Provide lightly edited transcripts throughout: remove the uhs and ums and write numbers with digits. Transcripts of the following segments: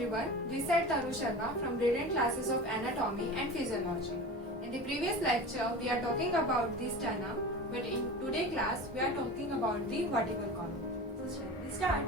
everyone, this is Tanu Sharma from Brilliant Classes of Anatomy and Physiology. In the previous lecture, we are talking about the sternum, but in today's class, we are talking about the vertebral column. So shall we start?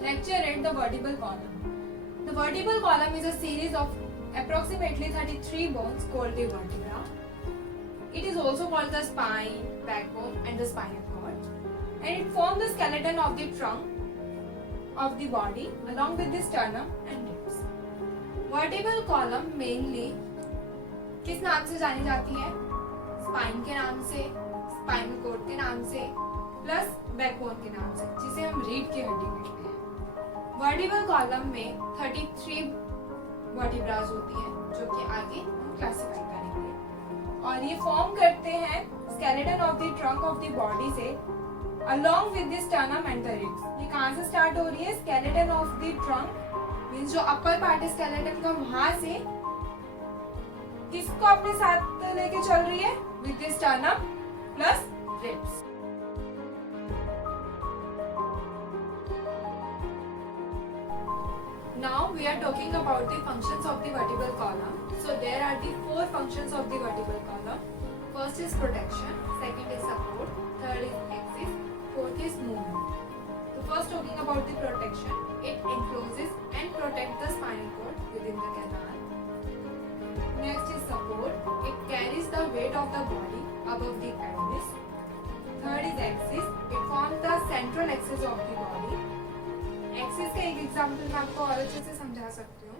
Lecture 8, the vertebral column. The vertebral column is a series of approximately 33 bones called the vertebra. It is also called the spine, backbone and the spinal cord. And it forms the skeleton of the trunk of the body along with the sternum and ribs. Vertebral column mainly किस नाम से जानी जाती है? स्पाइन के नाम से, spinal cord के नाम से, प्लस बैकबोन के नाम से, जिसे हम रीढ़ की हड्डी कहते हैं। वर्टिब्रल कॉलम में 33 वर्टिब्रास होती हैं, जो कि आगे हम क्लासिफाई करेंगे, और ये फॉर्म करते हैं skeleton of the trunk of the body से along with the sternum and the ribs. ये कहाँ से स्टार्ट हो रही है? skeleton of the trunk means जो अपर पार्ट है skeleton का, वहां से किसको अपने साथ लेके चल रही है? with the sternum plus ribs. Now we are talking about the functions of the vertebral column. So there are the 4 functions of the vertebral column. First is protection, second is support, third is axis, fourth is movement. So first talking about the protection, it encloses and protects the spinal cord within the canal. Next is support, it carries the weight of the body above the pelvis. Third is axis, it forms the central axis of the body. Axis का एक एग्जाम्पल मैं आपको और अच्छे से समझा सकती हूँ।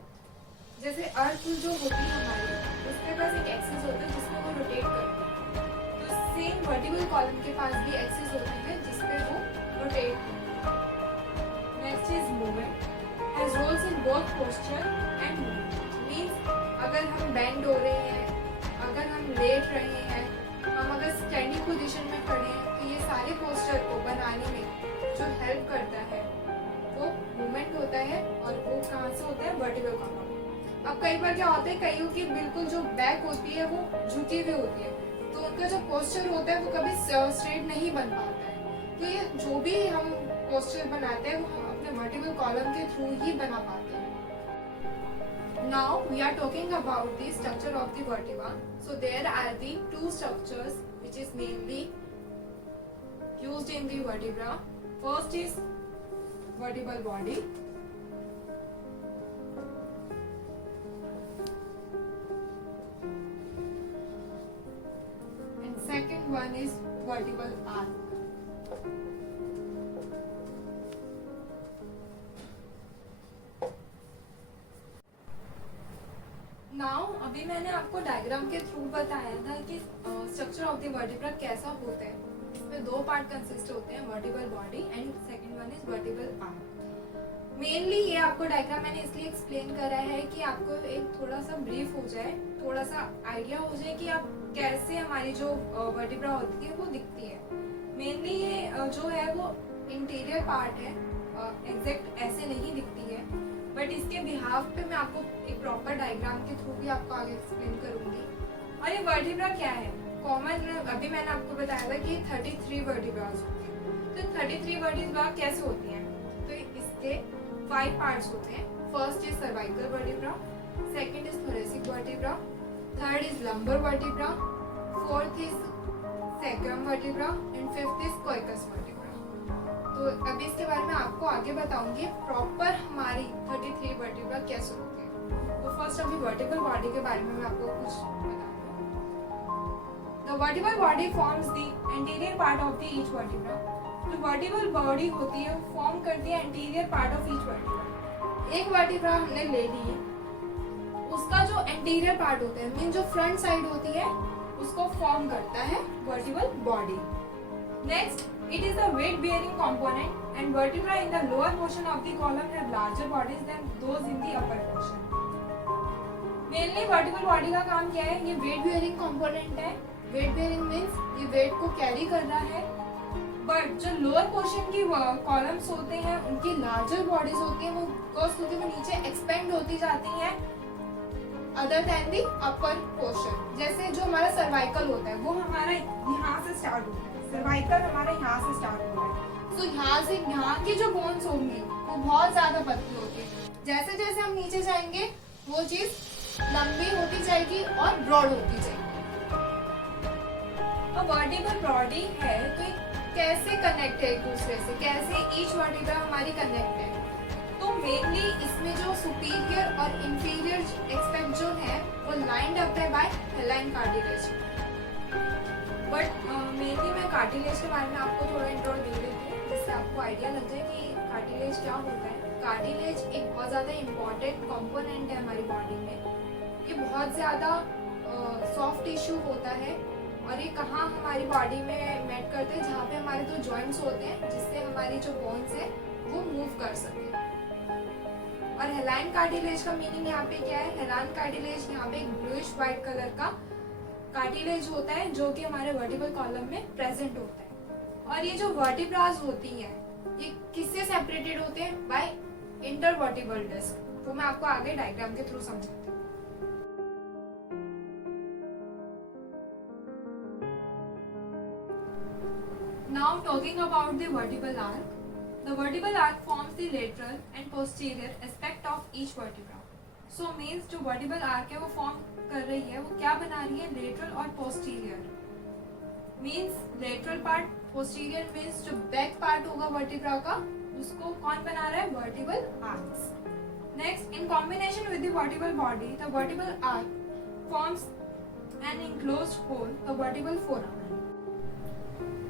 जैसे अर्थ जो होती है हमारी, उसके पास एक एक्सिस होता है जिसमें वो रोटेट करती है, तो सेम वर्टिब्रल कॉलम के पास भी एक्सिस होती है जिसपे वो रोटेट करती है। Next is movement, has roles in both posture and movement. Means अगर हम बेंड हो रहे हैं, अगर हम लेट रहे हैं, हम अगर स्टैंडिंग पोजीशन में खड़े हैं, तो ये सारे पोस्चर को बनाने में जो हेल्प करता है वो मूवमेंट होता है, और वो कहाँ से होता है? Vertebral column. अब कई बार क्या होता है, कईयों की बिल्कुल जो बैक होती है वो झुकी हुई होती है, तो उनका जो पोस्चर होता है वो कभी स्ट्रेट नहीं बन पाता है। तो ये जो भी हम पोस्चर बनाते हैं वो हम अपने वर्टिब्रल कॉलम के थ्रू ही बना पाते हैं। Now we are talking about the structure of the vertebra. So there are the 2 structures which is mainly used in the vertebra. First is vertebral body, and second one is vertebral arc. Now अभी मैंने आपको डायग्राम के थ्रू बताया था कि structure of the vertebra कैसा होता है। इसमें 2 पार्ट कंसिस्ट होते हैं, vertebral body and second one is vertebral arm. Mainly ये आपको डायग्राम मैंने इसलिए एक्सप्लेन करा है कि आपको एक थोड़ा सा ब्रीफ हो जाए, थोड़ा सा आइडिया हो जाए कि आप कैसे हमारी जो वर्टिब्रा होती है वो दिखती है। मेनली ये जो है वो इंटीरियर पार्ट है, एग्जैक्ट ऐसे नहीं दिखती है, बट इसके बिहाफ पे मैं आपको एक प्रॉपर डायग्राम के थ्रू भी आपको आगे एक्सप्लेन करूंगी। और ये वर्टिब्रा क्या है? कॉमन अभी मैंने आपको बताया था कि 33 वर्टिब्रास होती हैं। तो 33 वर्टिब्रा कैसे होती हैं? तो इसके 5 पार्ट्स होते हैं। First is cervical vertebra, second is thoracic vertebra, third is lumbar vertebra, fourth is sacrum vertebra and fifth is coccyx vertebra. तो अभी इसके बारे में आपको आगे बताऊंगी प्रॉपर हमारी 33 वर्टिब्रा कैसे होती है। तो फर्स्ट अभी वर्टिब्रल बॉडी के बारे में मैं आपको कुछ बताऊंगी। The vertebral body forms the anterior part of the each vertebra. जो vertebral body होती है वो फॉर्म करती है anterior part of each vertebra. एक vertebra हमने ले ली, उसका जो anterior part होता है, मीन जो फ्रंट साइड होती है, उसको फॉर्म करता है vertebral body. Next, it is the weight bearing component, and vertebra in the lower portion of the column have larger bodies than those in the upper portion. Mainly vertebral body का काम क्या है? ये weight bearing component है। Weight bearing means ये वेट को कैरी कर रहा है, बट जो लोअर पोर्शन की कॉलम्स होते हैं उनकी लार्जर बॉडीज होती हैं, वो बिकॉज क्योंकि वो नीचे एक्सपेंड होती जाती हैं अदर देन दी अपर पोर्शन। जैसे जो हमारा सर्वाइकल होता है वो हमारा यहाँ से स्टार्ट होता है, सर्वाइकल हमारा यहाँ से स्टार्ट होता है, तो यहाँ से यहाँ की जो बोन्स होंगी वो बहुत ज्यादा पतली होती है, जैसे जैसे हम नीचे जाएंगे वो चीज लंबी होती जाएगी और ब्रॉड होती जाएगी। अब वर्टिब्रल बॉडी है तो कैसे कनेक्ट है एक दूसरे से, कैसे ईच वर्टिब्रा हमारी कनेक्ट है। तो मेनली इसमें जो सुपीरियर और इंफीरियर एक्सपेक्ट जो है वो लाइंड अप है by hyaline cartilage. But mainly मैं कार्टिलेज के बारे में आपको थोड़ा इंट्रो दे देती हूँ जिससे आपको आइडिया लग जाए कि कार्टिलेज क्या होता है। कार्टिलेज एक बहुत ज़्यादा इम्पॉर्टेंट कंपोनेंट है हमारी बॉडी में। ये बहुत ज़्यादा सॉफ्ट टिश्यू होता है और ये कहाँ हमारी बॉडी में मेट करते हैं, जहाँ पे हमारे दो जॉइंट्स होते हैं जिससे हमारी जो बोन्स है वो मूव कर सके। और हेलाइन कार्टिलेज का मीनिंग यहाँ पे क्या है, हेलाइन कार्टिलेज यहाँ पे एक ब्लूइश व्हाइट कलर का कार्टिलेज होता है जो कि हमारे वर्टिब्रल कॉलम में प्रेजेंट होता है। और ये जो वर्टिब्रास होती हैं ये किससे सेपरेटेड होते हैं, बाय इंटरवर्टिब्रल डिस्क। वो मैं आपको आगे डायग्राम के थ्रू समझाती हूँ। Now talking about the vertebral arc. The vertebral arc forms the lateral and posterior aspect of each vertebra. So means जो vertebral arc है वो form कर रही है, वो क्या बना रही है, lateral और posterior. Means lateral part, posterior means जो back part होगा vertebra का उसको कौन बना रहा है, vertebral arcs. Next, in combination with the vertebral body, the vertebral arc forms an enclosed hole, the vertebral foramen.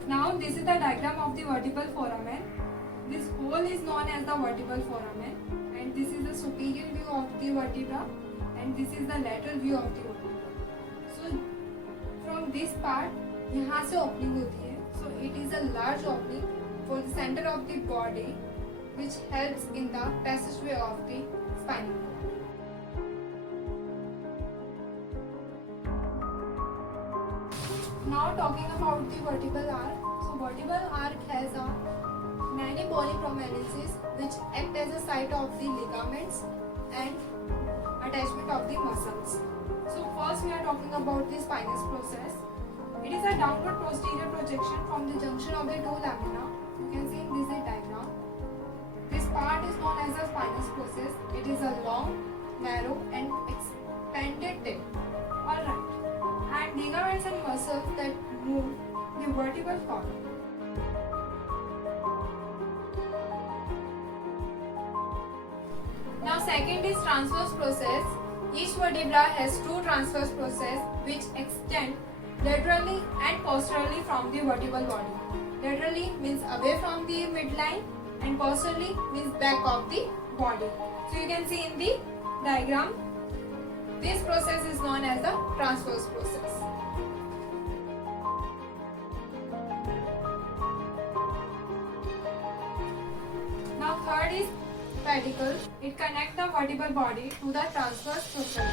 Now this is the diagram of the vertebral foramen. This hole is known as the vertebral foramen, and this is the superior view of the vertebra, and this is the lateral view of the vertebra. So from this part, यहाँ से opening होती है. So it is a large opening for the center of the body, which helps in the passageway of the spinal cord. Now talking about the vertebral arc. So vertebral arc has a many bony prominences which act as a site of the ligaments and attachment of the muscles. So first we are talking about the spinous process. It is a downward posterior projection from the junction of the two lamina. You can see in this diagram. This part is known as the spinous process. It is a long, narrow and expanded tip. Alright. And ligaments and muscles that move the vertebral column. Now second is transverse process. Each vertebra has two transverse process which extend laterally and posteriorly from the vertebral body. Laterally means away from the midline and posteriorly means back of the body. So you can see in the diagram, this process is known as the transverse process. Now third is pedicle. It connects the vertebral body to the transverse process.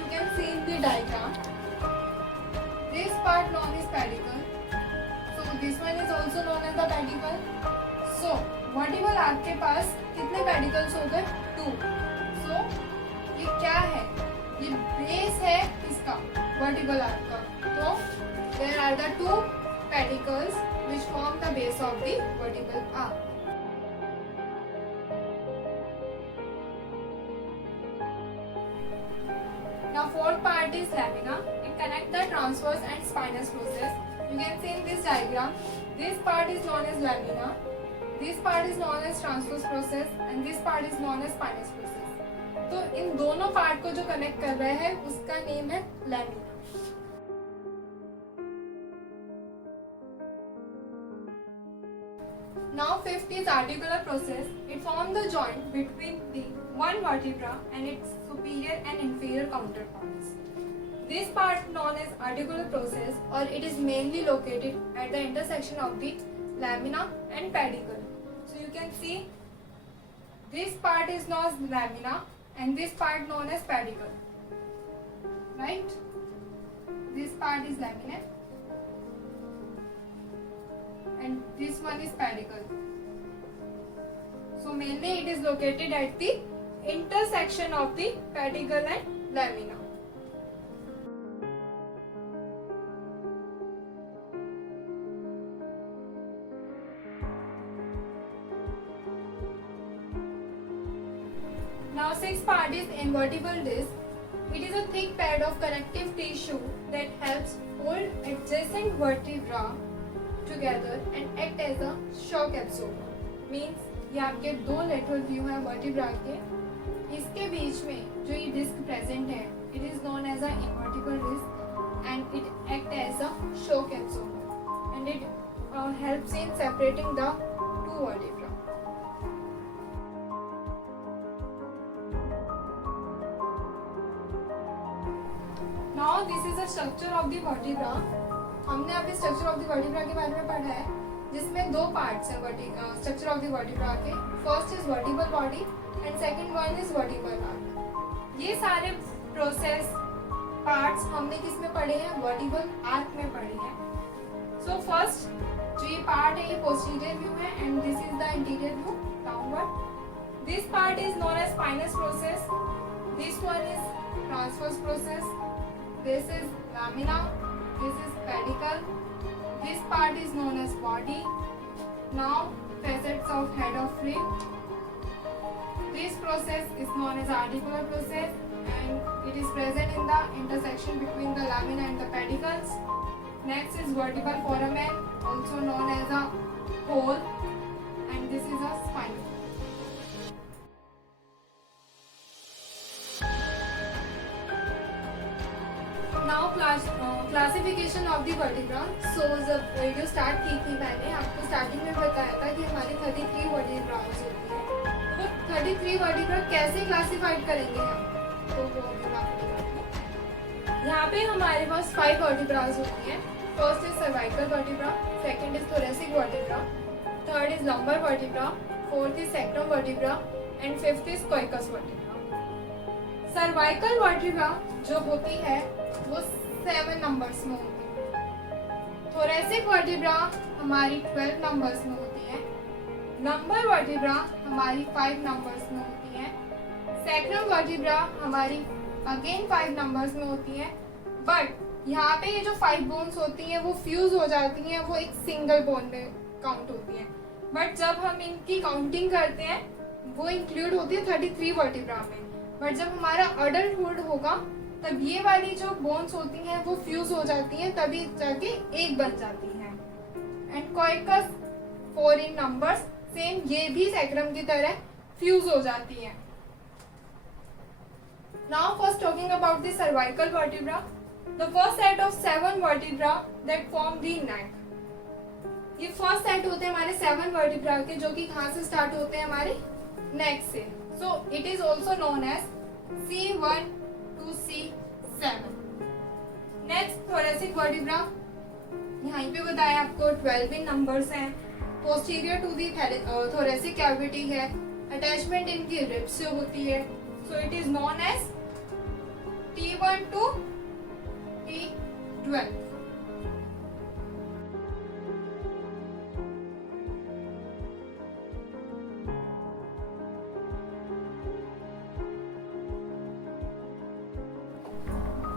You can see in the diagram. This part known as pedicle. So this one is also known as the pedicle. So vertebral arc के पास कितने pedicles हो गए? 2. So ये क्या है? ये बेस है इसका vertebral arc का. तो there are the 2 pedicles which form the base of the vertebral arc. Now fourth part is lamina. It connects the transverse and spinous process. You can see in this diagram, this part is known as lamina, this part is known as transverse process and this part is known as spinous process. तो इन दोनों पार्ट को जो कनेक्ट कर रहे हैं उसका नेम है lamina. Now fifth is articular process. It forms the joint between the one vertebra and its superior and inferior counterparts. This part known as articular process, or it is mainly located at the intersection of the lamina and pedicle. So you can see this part is known as lamina and this part known as pedicle. Right? This part is lamina and this one is pedicle. So mainly it is located at the intersection of the pedicle and lamina. Now sixth part is invertible disc. It is a thick pad of connective tissue that helps hold adjacent vertebra together and act as a shock absorber. Means ये आपके दो lateral view है वर्टिब्रा के, इसके बीच में जो ये disc present है, it is known as a intervertebral disc and it act as a shock absorber and it helps in separating the two vertebra. Now this is the structure of the vertebra. हमने अभी structure of the vertebra के बारे में पढ़ा है जिसमें दो पार्ट्स हैं स्ट्रक्चर ऑफ द वर्टिब्रा के. First is vertebral body and second one is vertebral arc. ये सारे प्रोसेस पार्ट्स हमने किस में पढ़े हैं? वर्टिबल आर्क में पढ़े हैं. सो फर्स्ट जो ये पार्ट है ये पोस्टीरियर व्यू है and this is the interior view downward. This part is known as spinous process. This one is transverse process. This is lamina. This is pedicle. This part is known as body. Now facets of head of rib. This process is known as articular process and it is present in the intersection between the lamina and the pedicles. Next is vertebral foramen, also known as a hole, and this is a spine. Now classification of the vertebra. So जब video start की थी मैंने आपको स्टार्टिंग में बताया था कि हमारी 33 वर्टिब्रास होती है. तो 33 वर्टिब्रा कैसे क्लासिफाइड करेंगे हम, तो वो मैं आपको बताती हूँ. यहाँ पे हमारे पास 5 वर्टिब्रास होती हैं. First is cervical vertebra, second is thoracic vertebra, third is lumbar vertebra, fourth is sacrum vertebra and fifth is coccyx vertebra. Cervical vertebra जो होती है वो 7 नंबर्स में होती है. थोरेसिक वर्टिब्रा हमारी 12 नंबर्स में होती है. लंबर वर्टिब्रा हमारी 5 नंबर्स में होती है. सैक्रम वर्टिब्रा हमारी अगेन 5 नंबर्स में होती है. बट यहाँ पे ये जो 5 बोन्स होती हैं वो फ्यूज हो जाती हैं, वो एक सिंगल बोन में काउंट होती हैं. बट जब हम इनकी काउंटिंग करते हैं वो इंक्लूड होती है 33 वर्टिब्रा में. बट जब हमारा अडल्टहुड होगा तब ये वाली जो बोन्स होती हैं वो फ्यूज हो जाती हैं, तभी जाके एक बन जाती हैं. एंड कोइकस 4 इन नंबर्स, सेम ये भी सैक्रम की तरह फ्यूज हो जाती हैं. Now first talking about the cervical vertebra. The first set of 7 vertebra that form the neck. ये फर्स्ट सेट होते हैं हमारे 7 वर्टिब्रा के, जो कि कहाँ से स्टार्ट होते हैं? हमारे नेक से. So it is also known as C1 to C7. Next thoracic vertebra. यहाँ पे बताया आपको 12 इन नंबर्स हैं. Posterior to the thoracic cavity है. अटैचमेंट इनकी रिब्स से होती है. So it is known as T1 to T12.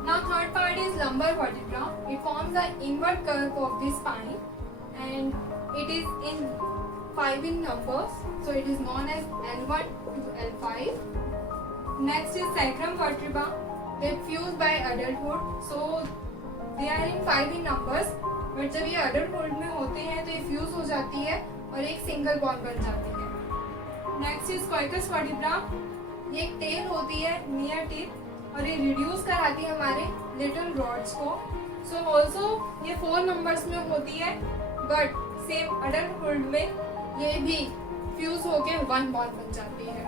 Now third part is lumbar vertebra. It forms the inward curve of the spine and it is in 5 in numbers. So it is known as L1 to L5. Next is sacrum vertebra that fuse by adulthood. So they are in 5 in numbers. But जब ये adulthood में होते हैं तो ये fuse हो जाती है और एक single bone बन जाती है. Next is coitus vertebra. ये एक tail होती है near teeth और ये रिड्यूस कराती है हमारे लिटिल रॉड्स को. सो ऑल्सो ये 4 नंबर्स में होती है, बट सेम अडल्टहुड में ये भी फ्यूज होके 1 बॉन बन जाती है.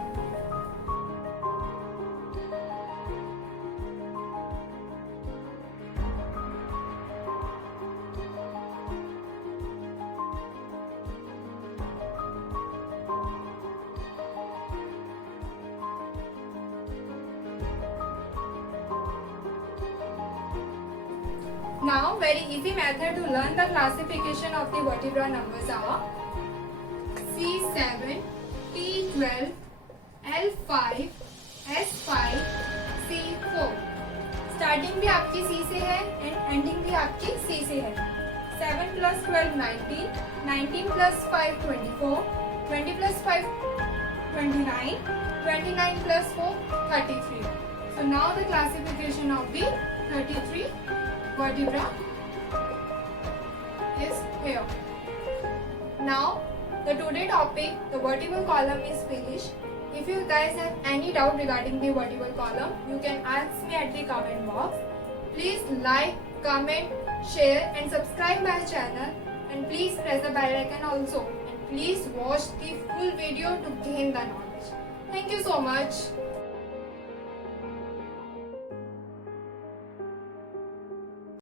Now, very easy method to learn the classification of the vertebra numbers are C7, T12, L5, S5, C4. Starting भी आपकी C से है एंड एंडिंग भी आपकी C से है. 7 plus 12 19, 19 plus 5 24, 20 plus 5 29. 29 plus 4, 33. So now the classification of the 33 vertebra is here. Now the today topic, the vertebral column, is finished. If you guys have any doubt regarding the vertebral column, you can ask me at the comment box. Please like, comment, share and subscribe my channel, and please press the bell icon also, and please watch the full video to gain the knowledge. Thank you so much.